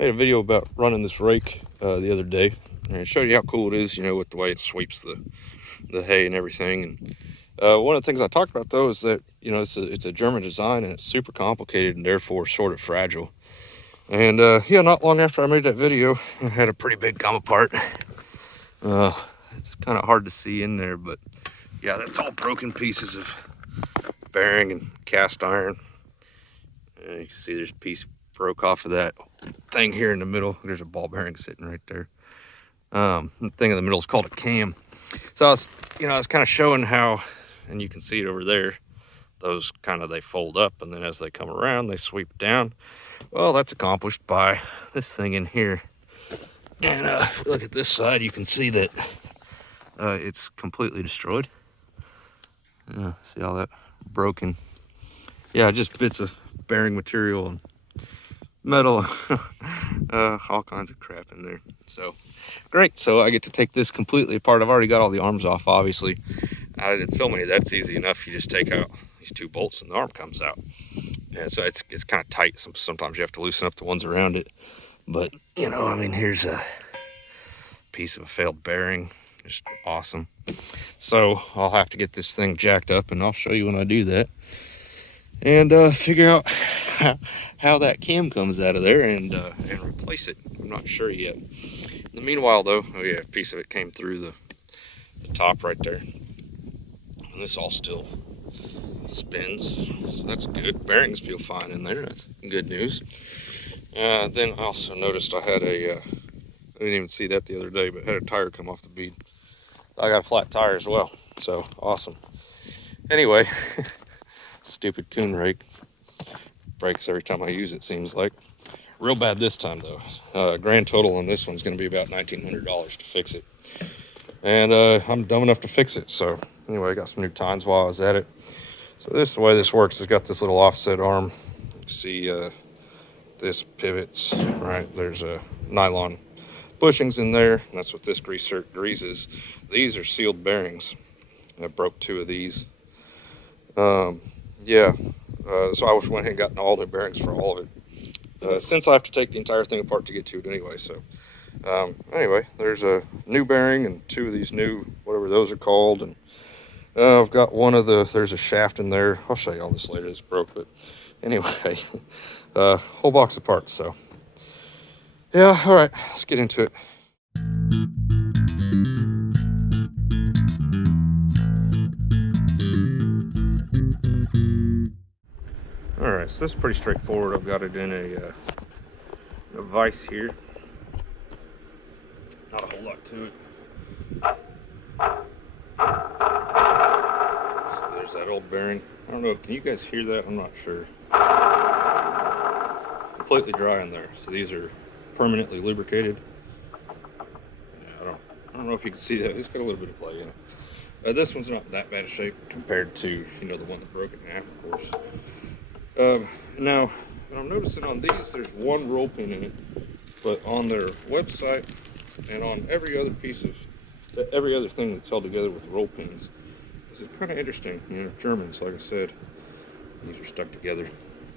made a video about running this rake the other day, and I showed you how cool it is, you know, with the way it sweeps the hay and everything. And one of the things I talked about though is that, you know, it's a German design and it's super complicated and therefore sort of fragile. And yeah, not long after I made that video, I had a pretty big come apart. It's kind of hard to see in there, but yeah, that's all broken pieces of bearing and cast iron. You can see there's a piece broke off of that thing here in the middle. There's a ball bearing sitting right there. The thing in the middle is called a cam. So I was kind of showing how, and you can see it over there, those they fold up, and then as they come around, they sweep down. Well, that's accomplished by this thing in here. And if we look at this side, you can see that it's completely destroyed. See all that broken? Yeah, just bits of bearing material and metal, all kinds of crap in there. So great. So I get to take this completely apart. I've already got all the arms off, obviously. I didn't film any of that. It's easy enough. You just take out these two bolts and the arm comes out. And so it's kind of tight. Sometimes you have to loosen up the ones around it. But, you know, I mean, here's a piece of a failed bearing. Just awesome. So I'll have to get this thing jacked up, and I'll show you when I do that. And figure out how that cam comes out of there and replace it. I'm not sure yet. In the meanwhile, though, oh yeah, a piece of it came through the top right there. And this all still spins, so that's good. Bearings feel fine in there. That's good news. Then I also noticed I had I didn't even see that the other day, but had a tire come off the bead. I got a flat tire as well, so awesome. Anyway, stupid khun rake breaks every time I use it, seems like. Real bad this time though. Grand total on this one's going to be about $1,900 to fix it, and I'm dumb enough to fix it. So anyway, I got some new tines while I was at it. So this, the way this works, it's got this little offset arm. You see this pivots, right? There's a nylon bushings in there, and that's what this greases. These are sealed bearings. I broke two of these. Yeah, so I went ahead and got all the bearings for all of it. Since I have to take the entire thing apart to get to it anyway, so anyway, there's a new bearing and two of these new, whatever those are called, and I've got one of there's a shaft in there. I'll show you all this later. It's broke, but anyway, whole box of parts. So yeah, all right, let's get into it. All right, so this is pretty straightforward. I've got it in a vise here. Not a whole lot to it. So there's that old bearing. I don't know, can you guys hear that? I'm not sure. Completely dry in there. So these are permanently lubricated. Yeah, I don't know if you can see that. It's got a little bit of play in it. This one's not that bad of shape compared to, you know, the one that broke in half, of course. Now, I'm noticing on these, there's one roll pin in it, but on their website and on every other every other thing that's held together with roll pins, this is kind of interesting. You know, Germans, like I said, these are stuck together.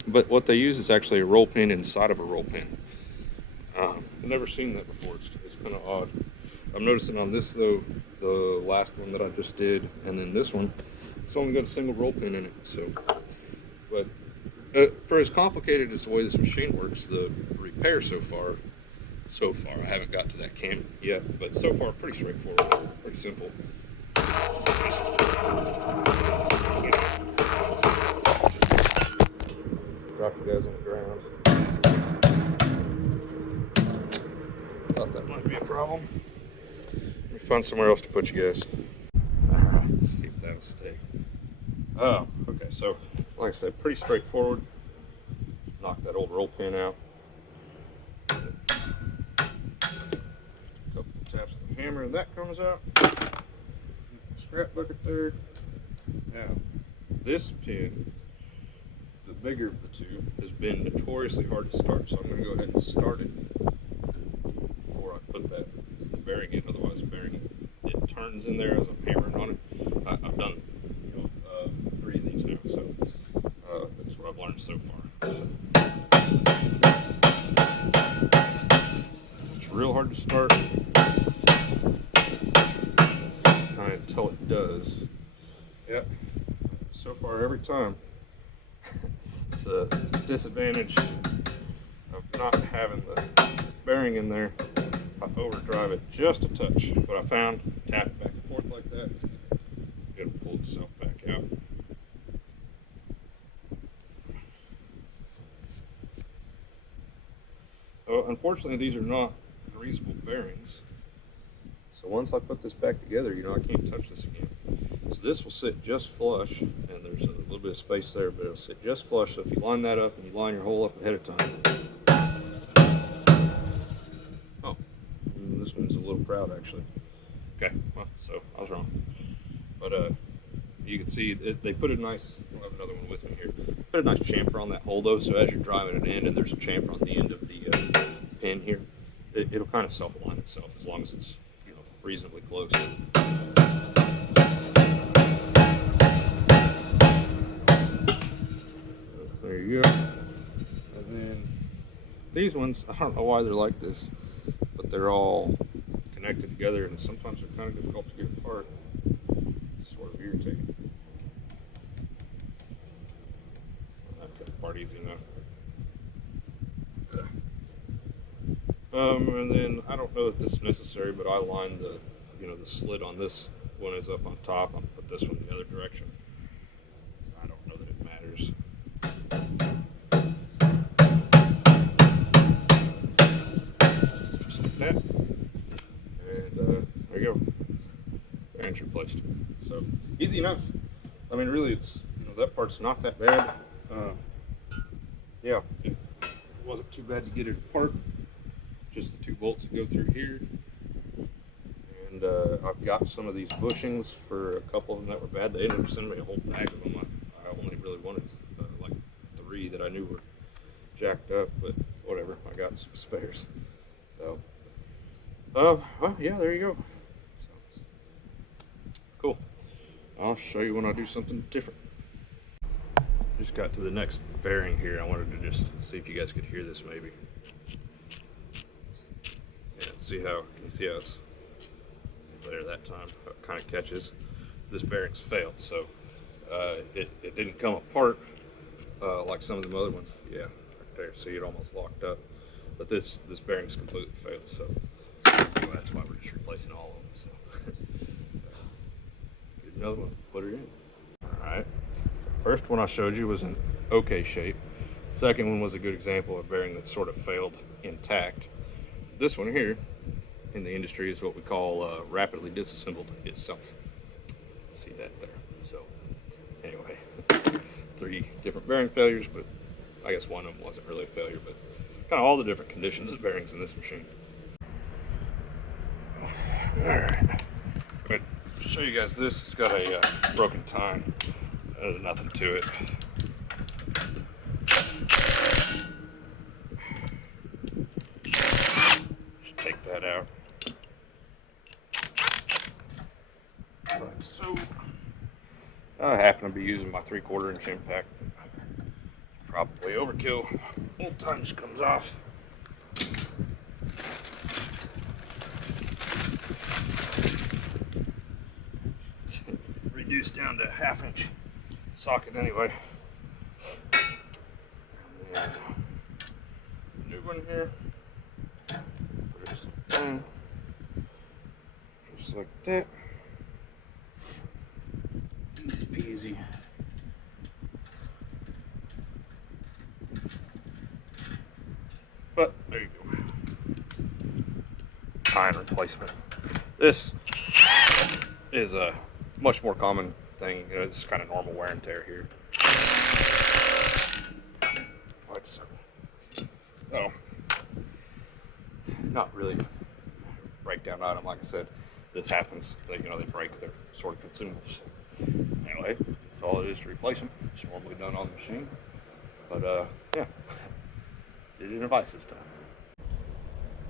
But what they use is actually a roll pin inside of a roll pin. I've never seen that before. It's kind of odd. I'm noticing on this though, the last one that I just did, and then this one, it's only got a single roll pin in it. So, but for as complicated as the way this machine works, the repair so far, I haven't got to that cam yet, but so far pretty straightforward, pretty simple. Drop you guys on the ground. Thought that might be a problem. Let me find somewhere else to put you guys. Let's see if that'll stay. Oh, okay, so like I said, pretty straightforward. Knock that old roll pin out. Couple taps of the hammer and that comes out. Scrap bucket there. Now, this pin, the bigger of the two, has been notoriously hard to start, so I'm going to go ahead and start it before I put the bearing in. Otherwise, the bearing, it turns in there as I'm hammering on it. I've done 3 of these now, so that's what I've learned so far. So. to start until it does. Yep. So far, every time. It's a disadvantage of not having the bearing in there. I overdrive it just a touch. What I found, tap it back and forth like that, it'll pull itself back out. So unfortunately, these are not greasable bearings. So once I put this back together, I can't touch this again. So this will sit just flush, and there's a little bit of space there, but it'll sit just flush. So if you line that up and you line your hole up ahead of time. Oh, this one's a little proud actually. Okay, well, so I was wrong. But you can see they put a nice, I'll have another one with me here. Put a nice chamfer on that hole though, so as you're driving it in and there's a chamfer on the end of the pin here, it'll kind of self-align itself as long as it's reasonably close. There you go. And then these ones, I don't know why they're like this, but they're all connected together and sometimes they're kind of difficult to get apart. It's sort of irritating. That cut apart easy enough. And then I don't know if this is necessary, but I line the slit on this one is up on top. I'm gonna put this one the other direction. I don't know that it matters. Just like that. And there you go. Bearings replaced. So easy enough. I mean, really, it's that part's not that bad. Yeah, it wasn't too bad to get it apart. Just the 2 bolts that go through here. And I've got some of these bushings for a couple of them that were bad. They ended up sending me a whole bag of them. I only really wanted like 3 that I knew were jacked up, but whatever, I got some spares. So, well, yeah, there you go. So, cool. I'll show you when I do something different. Just got to the next bearing here. I wanted to just see if you guys could hear this maybe. Can you see how it's there that time? It kind of catches. This bearing's failed, so it didn't come apart like some of the other ones. Yeah, right there. See, it almost locked up. But this bearing's completely failed, so that's why we're just replacing all of them. So get another one, put it in. All right. First one I showed you was in okay shape. Second one was a good example of a bearing that sort of failed intact. This one here in the industry is what we call rapidly disassembled itself. See that there. So anyway, 3 different bearing failures, but I guess one of them wasn't really a failure, but kind of all the different conditions of bearings in this machine. All right, I'm going to show you guys this. It's got a broken tine. There's nothing to it. Just take that out. Right, so I happen to be using my 3/4 inch impact. Probably overkill. Old tine just comes off. Reduced down to 1/2 inch socket anyway. And new one here. Put this down. Just like that. Easy peasy. But there you go. Tine replacement. This is a much more common thing. It's kind of normal wear and tear here. Like so. Oh, not really a breakdown item. Like I said, this happens. They break. They're sort of consumables. Anyway, that's all it is to replace them. It's normally done on the machine. But yeah, did it in a vise this time.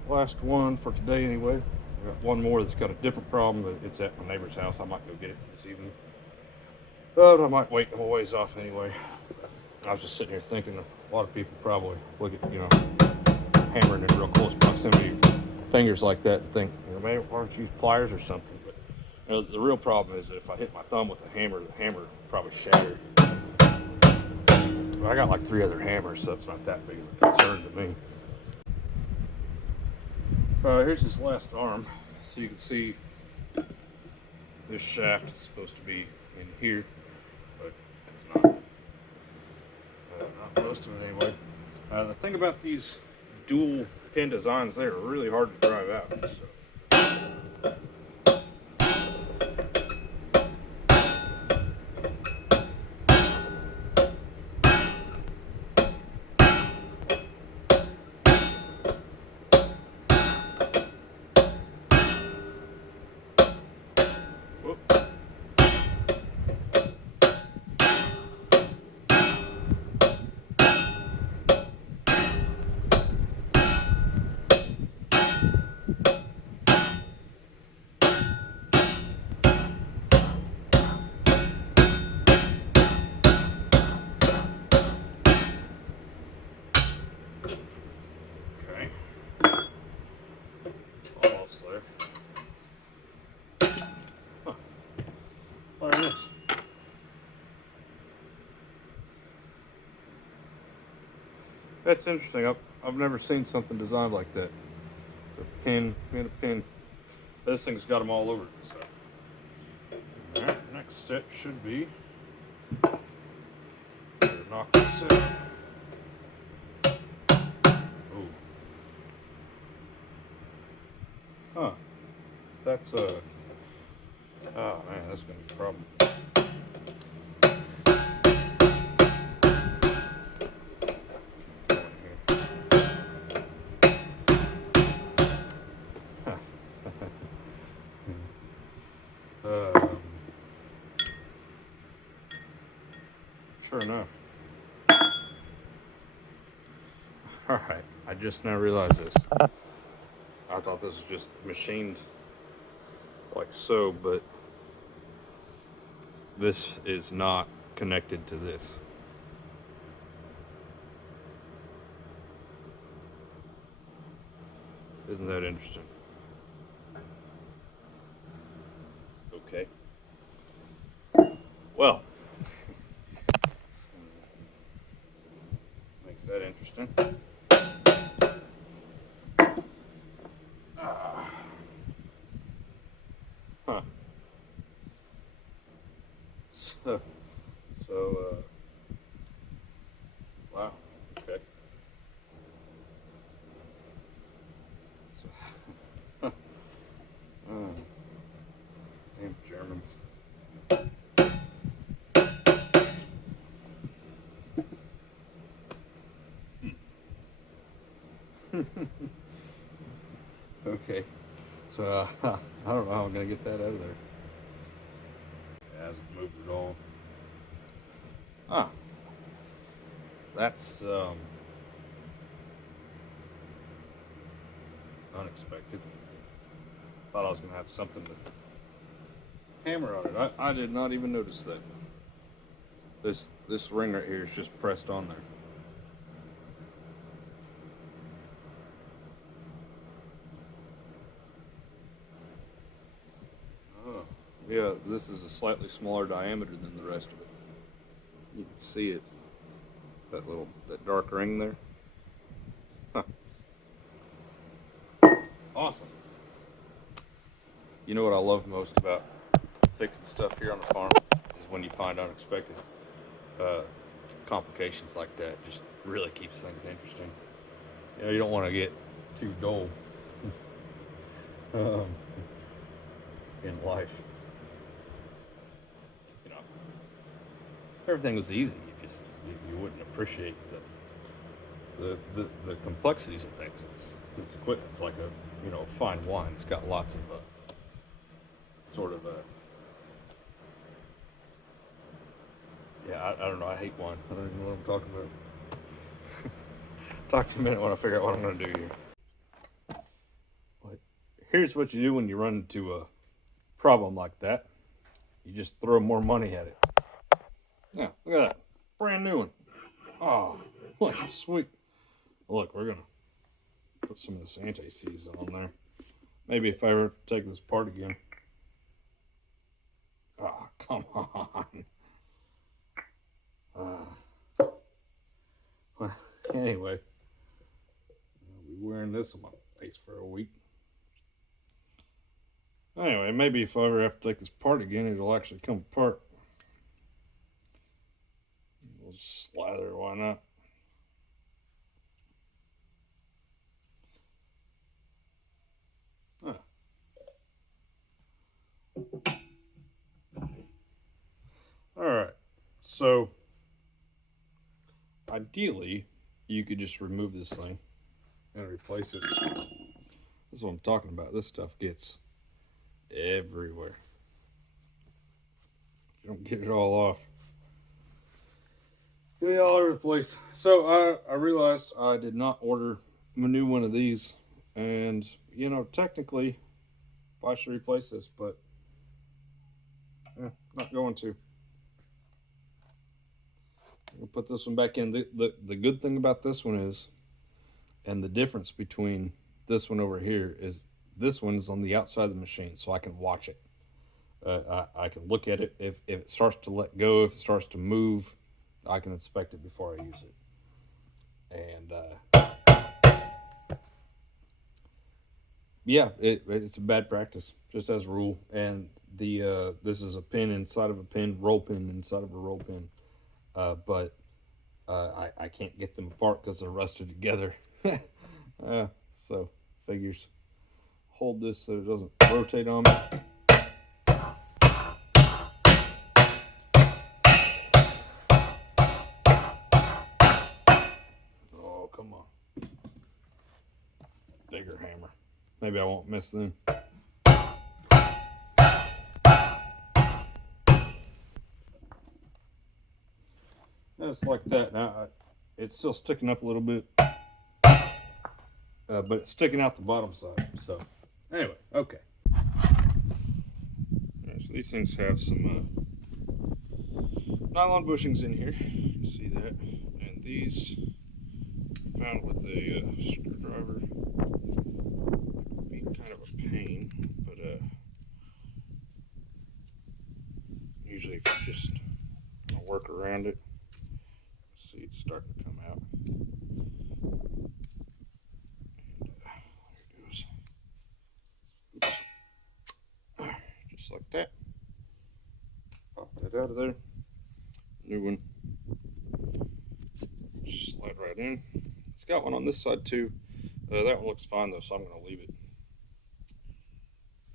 Last one for today anyway. I got one more that's got a different problem, but it's at my neighbor's house. I might go get it this evening. But I might wait a ways off anyway. I was just sitting here thinking a lot of people probably look at, hammering in real close proximity fingers like that and think, you know, maybe why don't you use pliers or something? But you know, the real problem is that if I hit my thumb with the hammer would probably shatter. But I got like 3 other hammers, so it's not that big of a concern to me. Here's this last arm, so you can see this shaft is supposed to be in here, but it's not. Not most of it anyway. The thing about these dual pin designs, they're really hard to drive out. So. Okay. Almost there. Huh. Like this. That's interesting. I've never seen something designed like that. So pin, a pin. This thing's got them all over it. So. Alright, next step should be to knock this out. Ooh. Huh. That's oh man, that's gonna be a problem. Sure enough. Alright, I just now realized this. I thought this was just machined like so, but this is not connected to this. Isn't that interesting? Okay. Well, makes that interesting. Huh. So, wow. Okay. So, damn Germans. Okay. So, I don't know how I'm gonna get that out of there. It hasn't moved at all. Ah. That's unexpected. Thought I was gonna have something to hammer on it. I did not even notice that. This ring right here is just pressed on there. Oh, yeah, this is a slightly smaller diameter than the rest of it. You can see it. That dark ring there. Huh. Awesome. You know what I love most about fixing stuff here on the farm is when you find unexpected complications like that. Just really keeps things interesting. You know, you don't want to get too dull um, in life. You know, if everything was easy, you wouldn't appreciate the complexities of things. This equipment's like a fine wine. It's got lots of sort of yeah, I don't know. I hate wine. I don't even know what I'm talking about. Talk to you in a minute when I figure out what I'm going to do here. But here's what you do when you run into a problem like that. You just throw more money at it. Yeah, look at that. Brand new one. Oh, look, sweet. Look, we're going to put some of this anti-seize on there. Maybe if I ever take this apart again. Ah, come on. Well, anyway, I'll be wearing this on my face for a week. Anyway, maybe if I ever have to take this apart again, it'll actually come apart. We'll just slather it, why not? Huh. Alright, so ideally, you could just remove this thing and replace it. This is what I'm talking about. This stuff gets everywhere. You don't get it all off. Get it all over the place. So I realized I did not order a new one of these, and you know, technically, I should replace this, but not going to. I'll put this one back in. The good thing about this one is, and the difference between this one over here is, this one's on the outside of the machine, so I can watch it. I can look at it. If it starts to let go, if it starts to move, I can inspect it before I use it. And yeah, it's a bad practice, just as a rule. And the this is a pin inside of a pin, roll pin inside of a roll pin. But I can't get them apart because they're rusted together. So figures. Hold this so it doesn't rotate on me. Oh, come on. Bigger hammer. Maybe I won't miss them. Just like that. Now, it's still sticking up a little bit, but it's sticking out the bottom side. So, anyway, okay. Right, so these things have some nylon bushings in here. You can see that. And these found with a screwdriver would be kind of a pain, but usually if you just work around it, see it's starting to come out. And there it goes. Oops. Just like that. Pop that out of there. New one. Just slide right in. It's got one on this side too. That one looks fine though, so I'm going to leave it.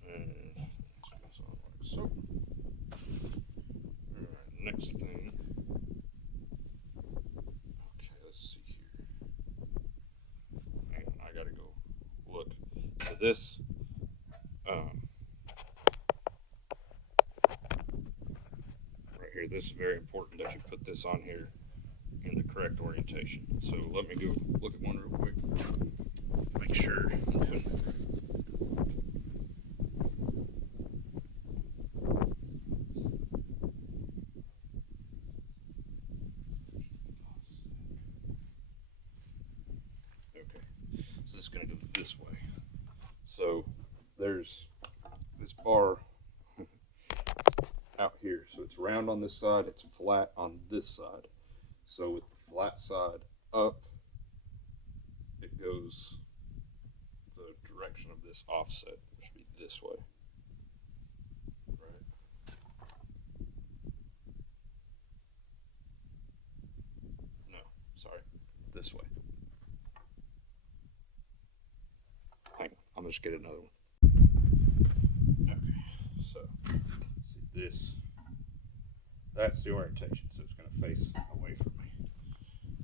And this goes on like so. Alright, next thing. Okay, let's see here. Hang on, I gotta go look. So this, right here, this is very important that you put this on here in the correct orientation. So let me go look at one real quick. Make sure. Okay, so this is going to go this way. So there's this bar out here. So it's round on this side, it's flat on this side. So with the flat side up, it goes the direction of this offset, which should be this way. Right? No, sorry, this way. Hang on, I'm just get another one. Okay, so see this. That's the orientation, so it's going to face away from me.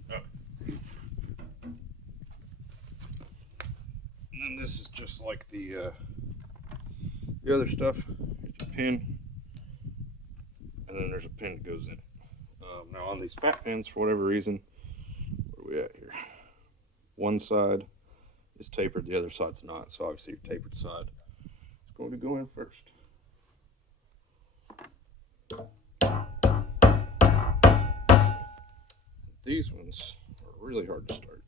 Okay. And then this is just like the other stuff. It's a pin, and then there's a pin that goes in. Now on these fat pins, for whatever reason, where are we at here? One side is tapered, the other side's not. So obviously your tapered side is going to go in first. These ones are really hard to start.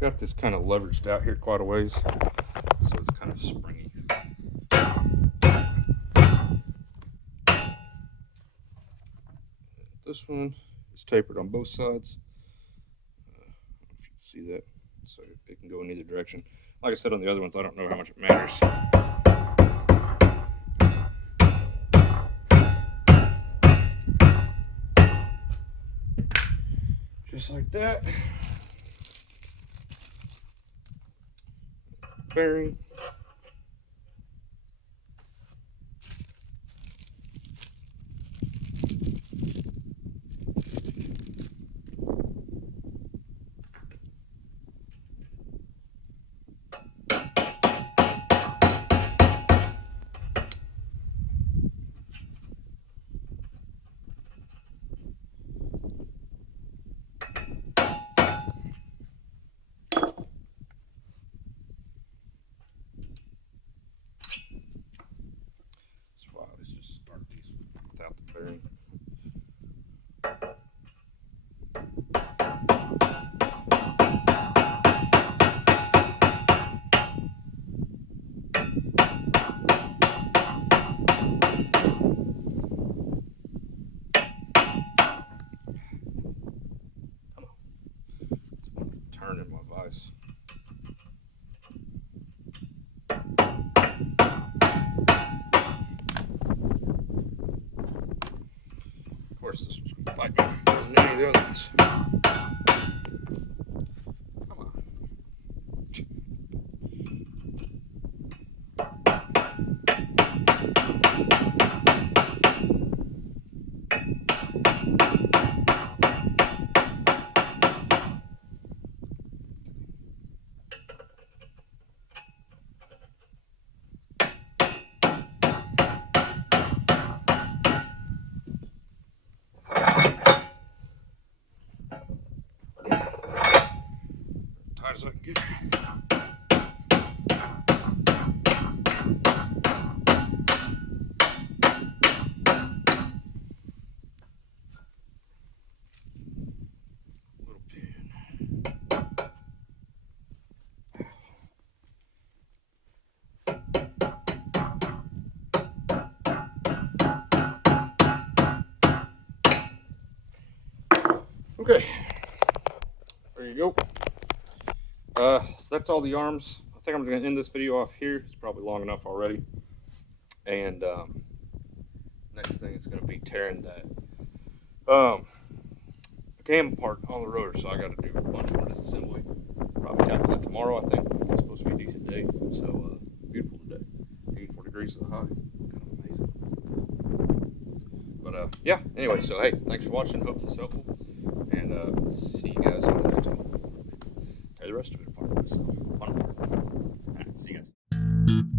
I've got this kind of leveraged out here quite a ways, so it's kind of springy. This one is tapered on both sides. I don't know if you can see that, so it can go in either direction. Like I said on the other ones, I don't know how much it matters. Just like that. Bearing. Let's just start these without the bearing. Turn in my vise. Of course, this one's gonna fight me more than any of the other ones. Come on. Tight as I can get. Little pin. Okay, there you go. So that's all the arms. I think I'm going to end this video off here. It's probably long enough already. And next thing is going to be tearing that cam apart on the rotor. So I got to do a bunch more disassembly. Probably tackle that tomorrow. I think it's supposed to be a decent day. So beautiful today. 84 degrees is the high. Kind of amazing. But yeah. Anyway, so hey, thanks for watching. Hope this is helpful. And see you guys on the next one. Tell you the rest of it apart. So fun. All right, see you guys.